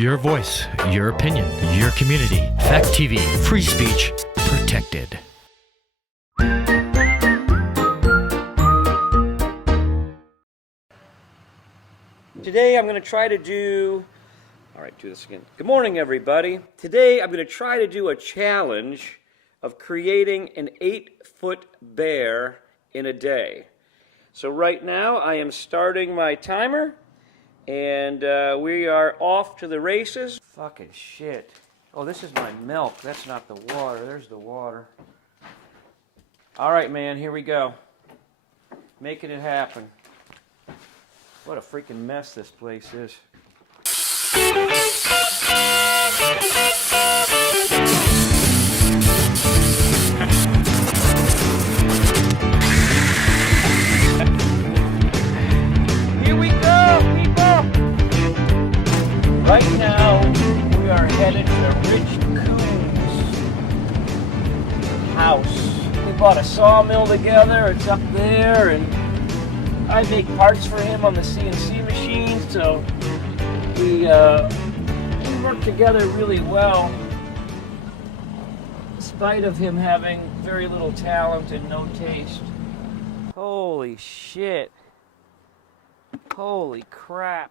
Your voice, your opinion, your community. Fact TV, free speech, protected. Today I'm going to try to do, all right, do this again. Good morning, everybody. Today I'm going to try to do a challenge of creating an 8-foot bear in a day. So right now I am starting my timer, and we are off to the races. Fucking shit. Oh, this is my milk. That's not the water. There's the water. All right, man, here we go. Making it happen. What a freaking mess this place is. Here we go, people! Right now, we are headed to Rich Coon's house. We bought a sawmill together. It's up there, and I make parts for him on the CNC machine, so we work together really well, despite of him having very little talent and no taste. Holy shit. Holy crap.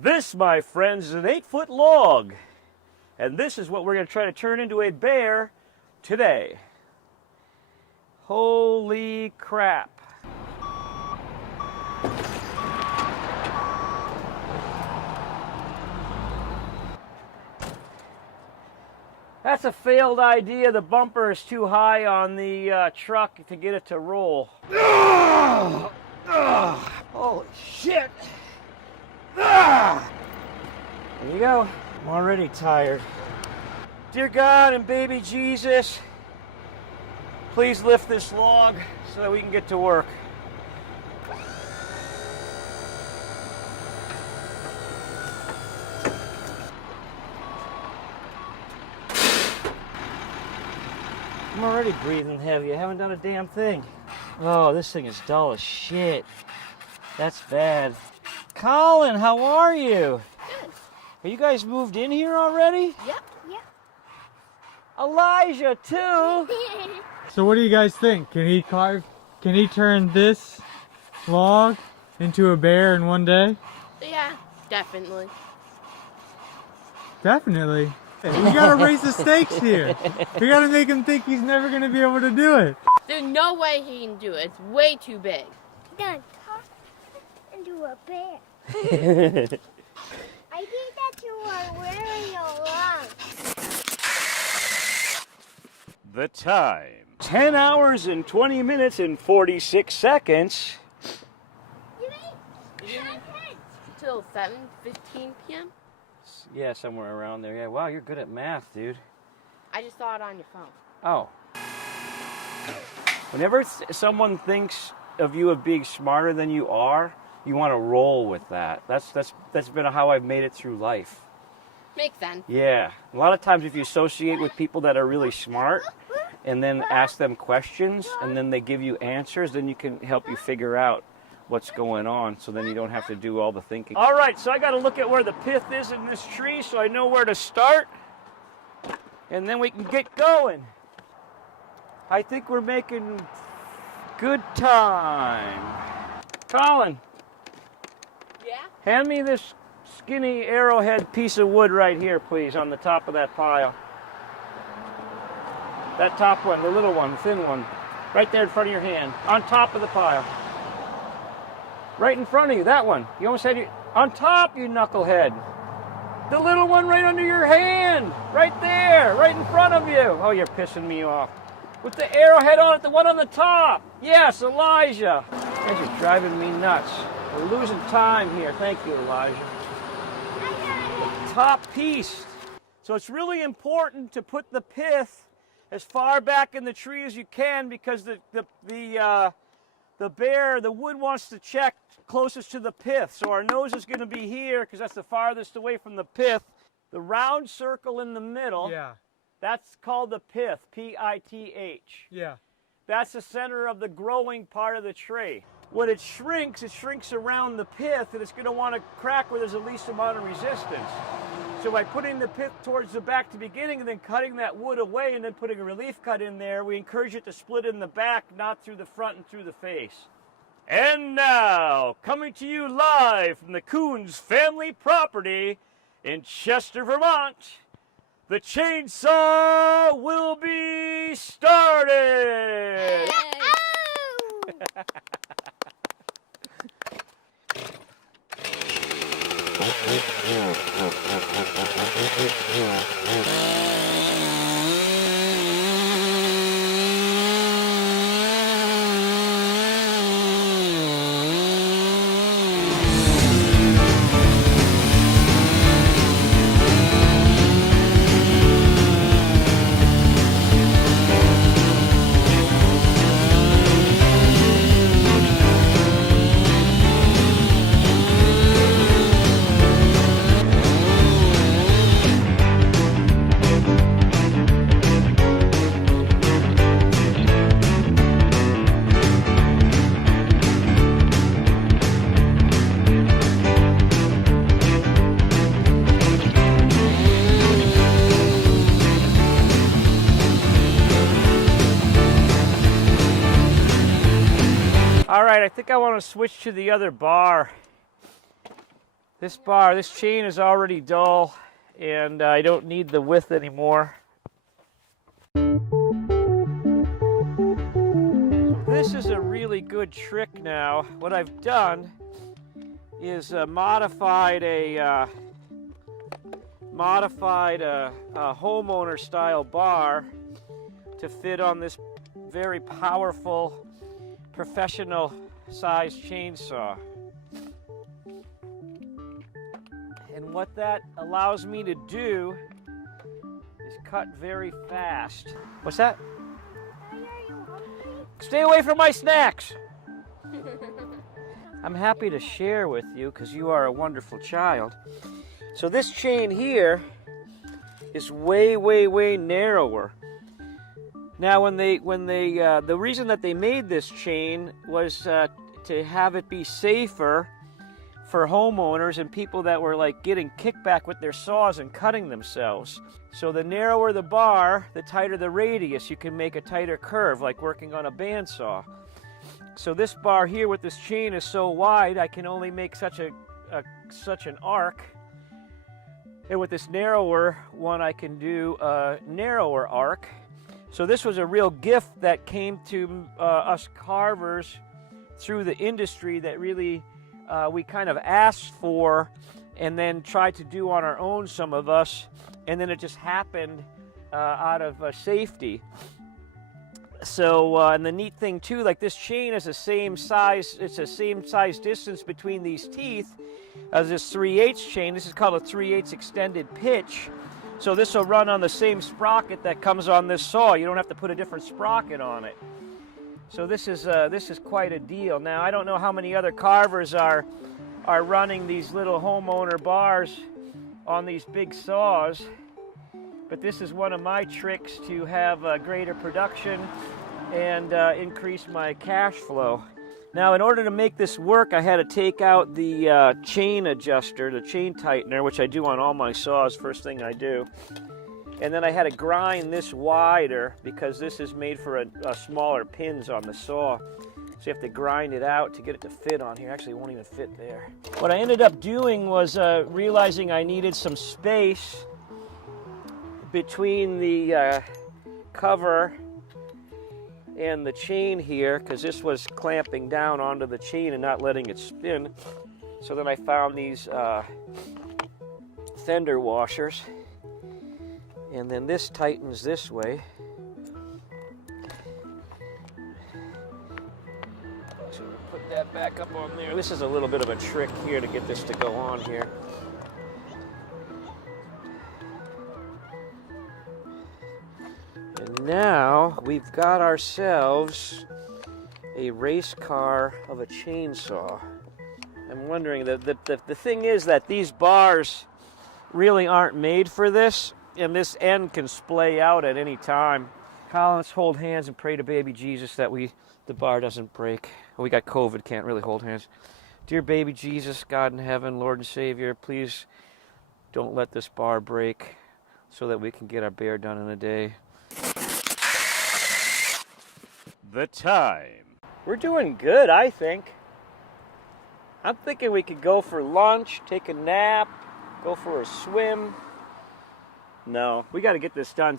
This, my friends, is an 8-foot log, and this is what we're going to try to turn into a bear today. Holy crap. That's a failed idea. The bumper is too high on the truck to get it to roll. Holy shit. There you go. I'm already tired. Dear God and baby Jesus, please lift this log so that we can get to work. I'm already breathing heavy. I haven't done a damn thing. Oh, this thing is dull as shit. That's bad. Colin, how are you? Good. Are you guys moved in here already? Yep. Yep. Elijah, too. So what do you guys think? Can he turn this log into a bear in one day? Yeah, definitely. Definitely. We gotta raise the stakes here. We gotta make him think he's never gonna be able to do it. There's no way he can do it. It's way too big. Don't talk into a bear. I think that you are wearing a wrong. The time. 10 hours and 20 minutes and 46 seconds. You mean? Until 7:15 p.m.? Yeah, somewhere around there. Yeah, wow, you're good at math, dude. I just saw it on your phone. Oh. Whenever someone thinks of you as being smarter than you are, you want to roll with that. That's been how I've made it through life. Makes sense. Yeah. A lot of times if you associate with people that are really smart and then ask them questions and then they give you answers, then you can help you figure out what's going on, so then you don't have to do all the thinking. All right, so I got to look at where the pith is in this tree so I know where to start, and then we can get going. I think we're making good time. Colin. Yeah? Hand me this skinny arrowhead piece of wood right here, please, on the top of that pile. That top one, the little one, the thin one, right there in front of your hand, on top of the pile. Right in front of you, that one. You almost had you on top, you knucklehead. The little one right under your hand, right there, right in front of you. Oh, you're pissing me off. With the arrowhead on it, the one on the top. Yes, Elijah. Guys are driving me nuts. We're losing time here. Thank you, Elijah. The top piece. So it's really important to put the pith as far back in the tree as you can, because the bear, the wood wants to check closest to the pith. So our nose is going to be here because that's the farthest away from the pith. The round circle in the middle, Yeah. that's called the pith, P-I-T-H. Yeah. That's the center of the growing part of the tree. when it shrinks around the pith, and it's going to want to crack where there's the least amount of resistance. So by putting the pith towards the back to beginning and then cutting that wood away and then putting a relief cut in there, we encourage it to split in the back, not through the front and through the face. And now, coming to you live from the Coons family property in Chester, Vermont, the chainsaw will be started! All right, I think I want to switch to the other bar. This chain is already dull, and I don't need the width anymore. So this is a really good trick now. What I've done is modified a homeowner style bar to fit on this very powerful professional size chainsaw. And what that allows me to do is cut very fast. What's that? Stay away from my snacks! I'm happy to share with you because you are a wonderful child. So this chain here is way, way, way narrower. Now, the reason that they made this chain was to have it be safer for homeowners and people that were like getting kickback with their saws and cutting themselves. So the narrower the bar, the tighter the radius. You can make a tighter curve, like working on a bandsaw. So this bar here with this chain is so wide, I can only make such an arc. And with this narrower one, I can do a narrower arc. So this was a real gift that came to us carvers through the industry that really we kind of asked for and then tried to do on our own, some of us, and then it just happened out of safety. So, and the neat thing too, like this chain is the same size, it's the same size distance between these teeth as this 3/8 chain. This is called a 3/8 extended pitch. So this will run on the same sprocket that comes on this saw. You don't have to put a different sprocket on it. So this is quite a deal. Now, I don't know how many other carvers are running these little homeowner bars on these big saws, but this is one of my tricks to have greater production and increase my cash flow. Now, in order to make this work, I had to take out the chain adjuster, the chain tightener, which I do on all my saws, first thing I do. And then I had to grind this wider because this is made for a smaller pins on the saw. So you have to grind it out to get it to fit on here. Actually, it won't even fit there. What I ended up doing was realizing I needed some space between the cover and the chain here, because this was clamping down onto the chain and not letting it spin. So then I found these fender washers, and then this tightens this way. So we put that back up on there. This is a little bit of a trick here to get this to go on here. And now we've got ourselves a race car of a chainsaw. I'm wondering, the thing is that these bars really aren't made for this, and this end can splay out at any time. Colin, let's hold hands and pray to baby Jesus that the the bar doesn't break. We got COVID, can't really hold hands. Dear baby Jesus, God in heaven, Lord and Savior, please don't let this bar break so that we can get our bear done in a day. The time. We're doing good, I think. I'm thinking we could go for lunch, take a nap, go for a swim. No, we got to get this done.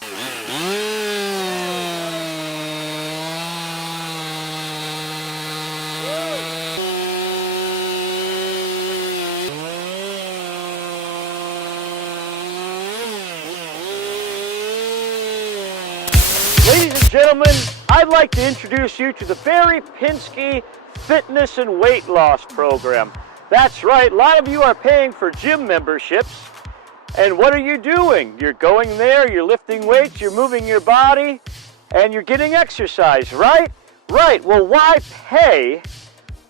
Ladies and gentlemen, I'd like to introduce you to the Barre Pinske Fitness and Weight Loss Program. That's right, a lot of you are paying for gym memberships. And what are you doing? You're going there, you're lifting weights, you're moving your body, and you're getting exercise, right? Right, well, why pay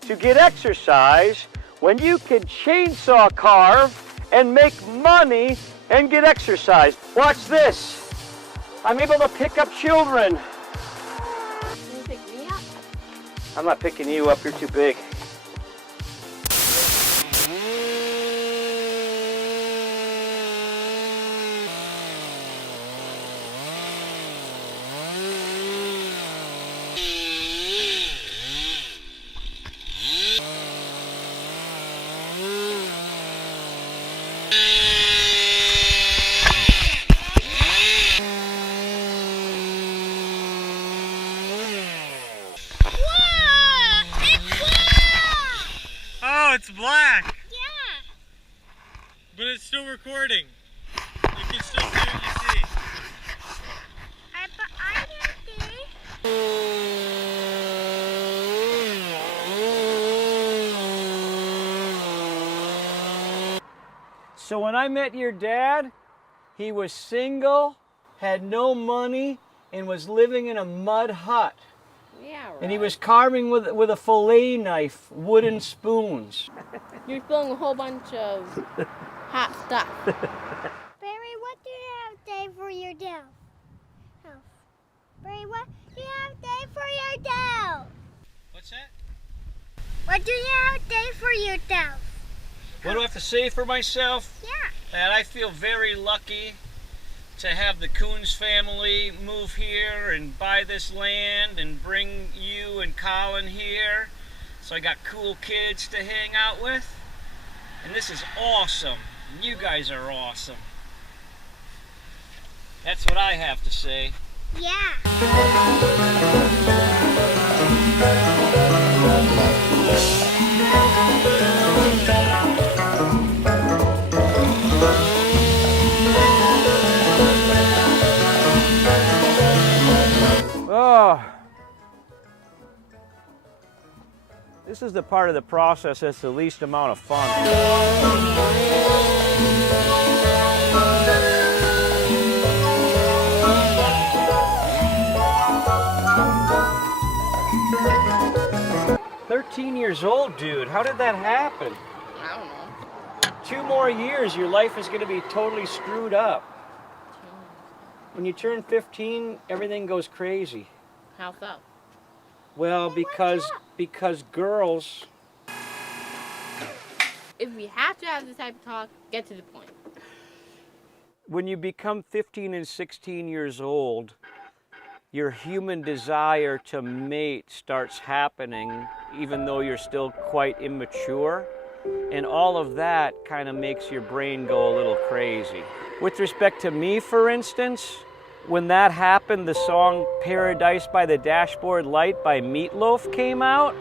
to get exercise when you can chainsaw carve and make money and get exercise? Watch this. I'm able to pick up children. Can you pick me up? I'm not picking you up, you're too big. It's black, Yeah. but it's still recording. You can still see what you see. But I don't see. So when I met your dad, he was single, had no money, and was living in a mud hut. Yeah, right. And he was carving with a fillet knife, wooden spoons. You're spilling a whole bunch of hot stuff. Barry, what do you have day for your dad? Barry, what do you have day for your dad? What's that? What do you have day for your dad? What do I have to say for myself? Yeah. That I feel very lucky to have the Coons family move here and buy this land and bring you and Colin here. So I got cool kids to hang out with. And this is awesome. You guys are awesome. That's what I have to say. Yeah. Oh, this is the part of the process that's the least amount of fun. 13 years old, dude. How did that happen? I don't know. 2 more years, your life is going to be totally screwed up. When you turn 15, everything goes crazy. How so? Well, because girls, If we have to have this type of talk, get to the point. when you become 15 and 16 years old, your human desire to mate starts happening, even though you're still quite immature. And all of that kind of makes your brain go a little crazy. With respect to me, for instance, when that happened, the song Paradise by the Dashboard Light by Meatloaf came out.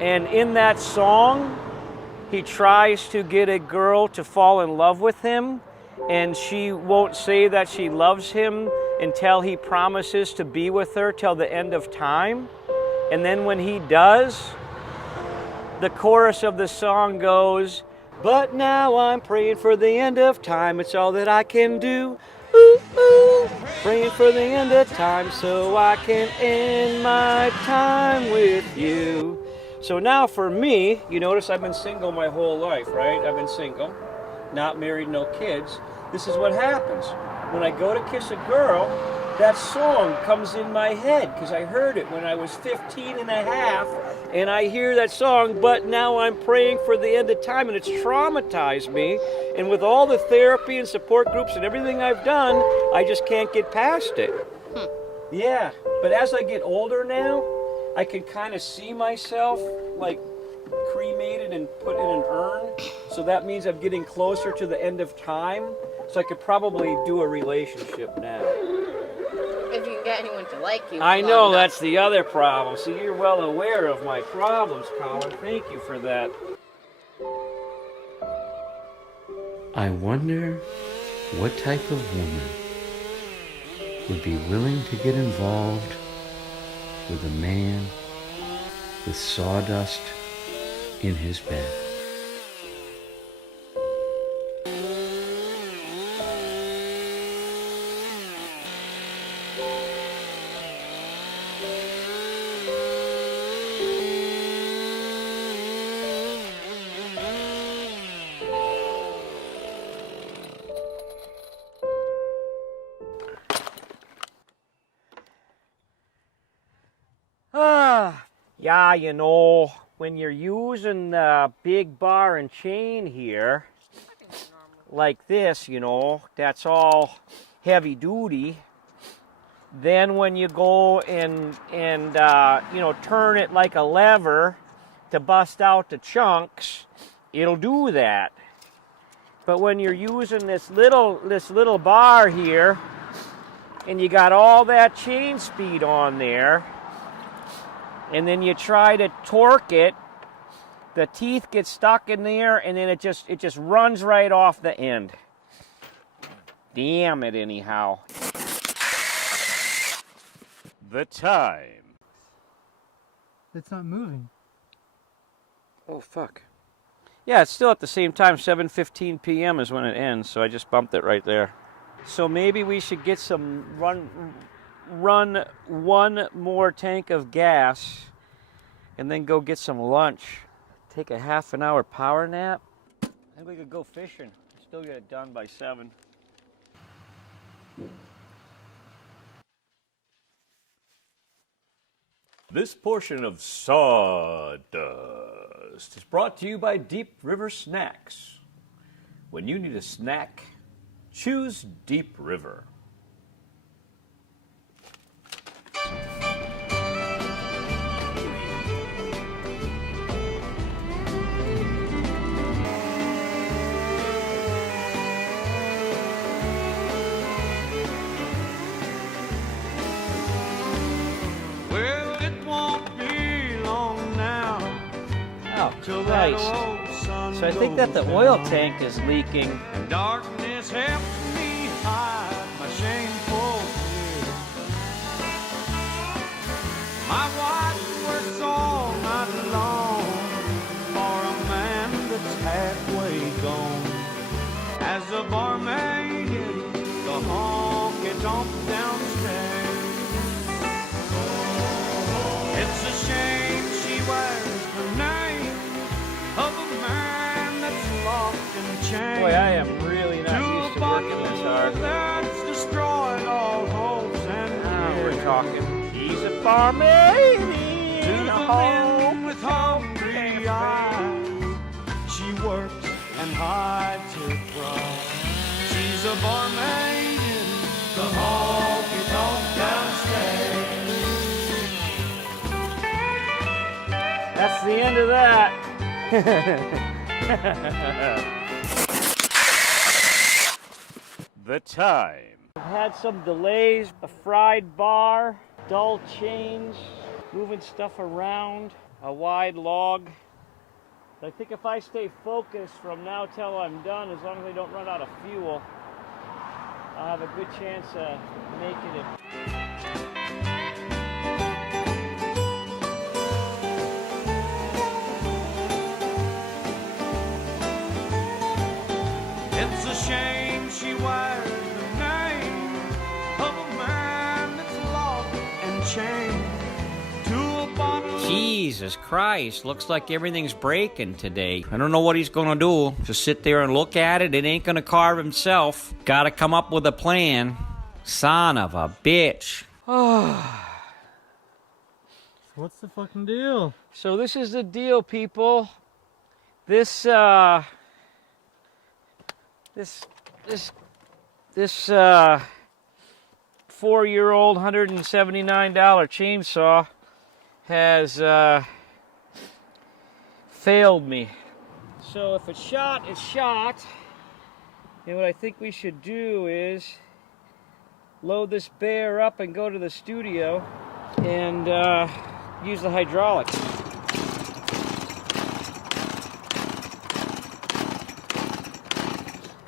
And in that song, he tries to get a girl to fall in love with him, and she won't say that she loves him until he promises to be with her till the end of time. And then when he does, the chorus of the song goes, "But now I'm praying for the end of time, it's all that I can do. Ooh, ooh, praying for the end of time so I can end my time with you." So now for me, you notice I've been single my whole life, right? I've been single, not married, no kids. This is what happens. When I go to kiss a girl, that song comes in my head because I heard it when I was 15 and a half, and I hear that song, but now I'm praying for the end of time, and it's traumatized me. And with all the therapy and support groups and everything I've done, I just can't get past it. Yeah, but as I get older now, I can kind of see myself like cremated and put in an urn. So that means I'm getting closer to the end of time. So I could probably do a relationship now. If you can get anyone to like you. I know that's the other problem. So you're well aware of my problems, Colin. Thank you for that. I wonder what type of woman would be willing to get involved with a man with sawdust in his bed. Yeah, you know, when you're using the big bar and chain here, like this, you know, that's all heavy duty. Then when you go and you know, turn it like a lever to bust out the chunks, it'll do that. But when you're using this little bar here, and you got all that chain speed on there, and then you try to torque it, the teeth get stuck in there, and then it just runs right off the end. Damn it, anyhow. The time. It's not moving. Oh, fuck. Yeah, it's still at the same time. 7:15 p.m. is when it ends, so I just bumped it right there. So maybe we should get some run one more tank of gas and then go get some lunch. Take a half an hour power nap. I think we could go fishing. Still get it done by 7. This portion of Sawdust is brought to you by Deep River Snacks. When you need a snack, choose Deep River. Oh, Christ. So I think that the oil tank is leaking. And darkness helps me hide my shameful fear. My wife works all night long for a man that's halfway gone. As the barmaid hits the honky-tonk downstairs. It's a shame she wears the name of a man that's locked in chains. Boy, I am really not used to working this hard. That's destroyed all hopes and Now we're fears. talking. He's a barmaid. To the men with hungry eyes, she works and hides her pride. She's a barmaid in the honky-tonk downstairs. That's the end of that. The time. I've had some delays, a fried bar, dull chains, moving stuff around, a wide log. But I think if I stay focused from now till I'm done, as long as I don't run out of fuel, I'll have a good chance of making it. It's a shame she wears the name of a man that's locked and chained to a bottle. Jesus Christ, looks like everything's breaking today. I don't know what he's gonna do. Just sit there and look at it. It ain't gonna carve himself. Gotta come up with a plan. Son of a bitch. What's the fucking deal? So this is the deal, people. This 4-year-old $179 chainsaw has failed me. So if it's shot, it's shot. And what I think we should do is load this bear up and go to the studio and use the hydraulics.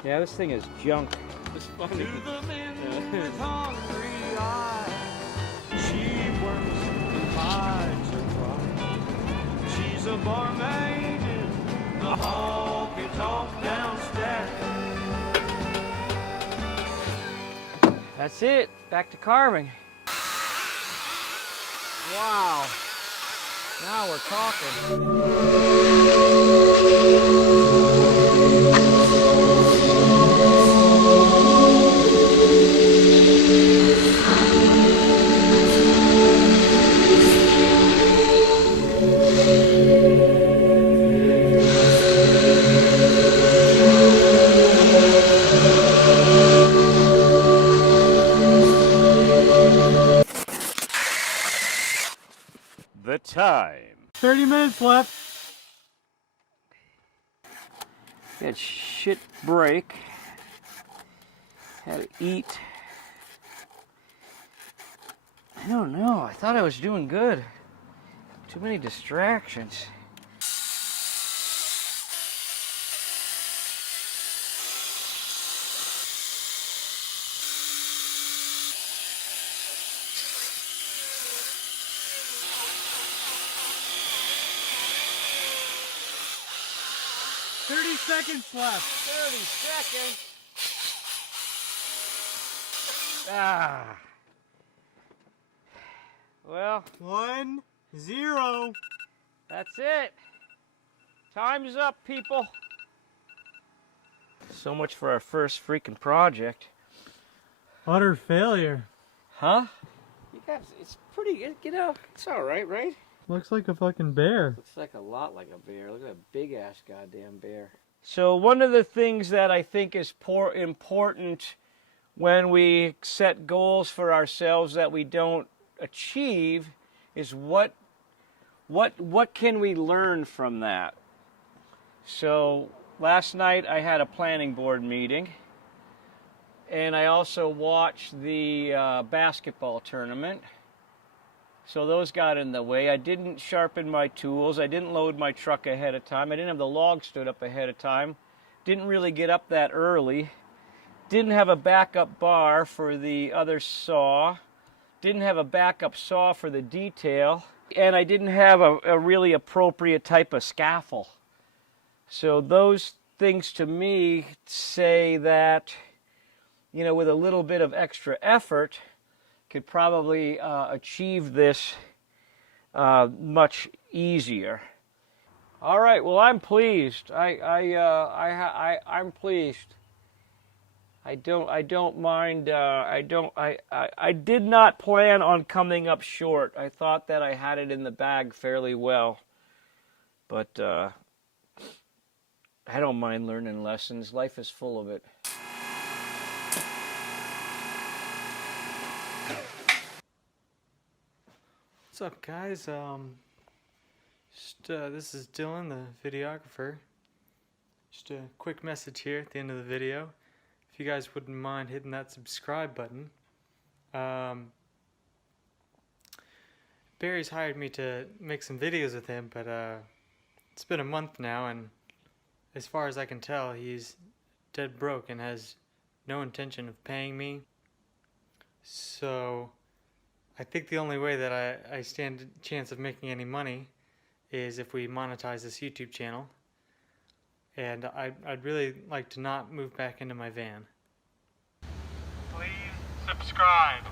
Yeah, this thing is junk. It's funny. To the men with hungry eyes, she works and hides her pride. She's a barmaid in the honky-tonk downstairs. That's it. Back to carving. Wow. Now we're talking. The time. 30 minutes left. Had shit break. Had to eat. I don't know. I thought I was doing good. Too many distractions. Seconds left. 30 seconds. Ah. Well, 1-0. that's it. Time's up, people. So much for our first freaking project. Utter failure. Huh? You guys, it's pretty, you know, it's all right, right? Looks like a fucking bear. Looks like a lot like a bear. Look at that big-ass goddamn bear. So one of the things that I think is important when we set goals for ourselves that we don't achieve is what can we learn from that? So last night I had a planning board meeting, and I also watched the basketball tournament. So those got in the way. I didn't sharpen my tools. I didn't load my truck ahead of time. I didn't have the log stood up ahead of time. Didn't really get up that early. Didn't have a backup bar for the other saw. Didn't have a backup saw for the detail. And I didn't have a really appropriate type of scaffold. So those things to me say that, you know, with a little bit of extra effort, could probably achieve this much easier. All right, well, I'm pleased. I'm pleased. I don't mind. I did not plan on coming up short. I thought that I had it in the bag fairly well, but I don't mind learning lessons. Life is full of it. What's up, guys? This is Dylan, the videographer. Just a quick message here at the end of the video. If you guys wouldn't mind hitting that subscribe button. Barry's hired me to make some videos with him, but it's been a month now, and as far as I can tell, he's dead broke and has no intention of paying me. So I think the only way that I stand a chance of making any money is if we monetize this YouTube channel. And I'd really like to not move back into my van. Please subscribe.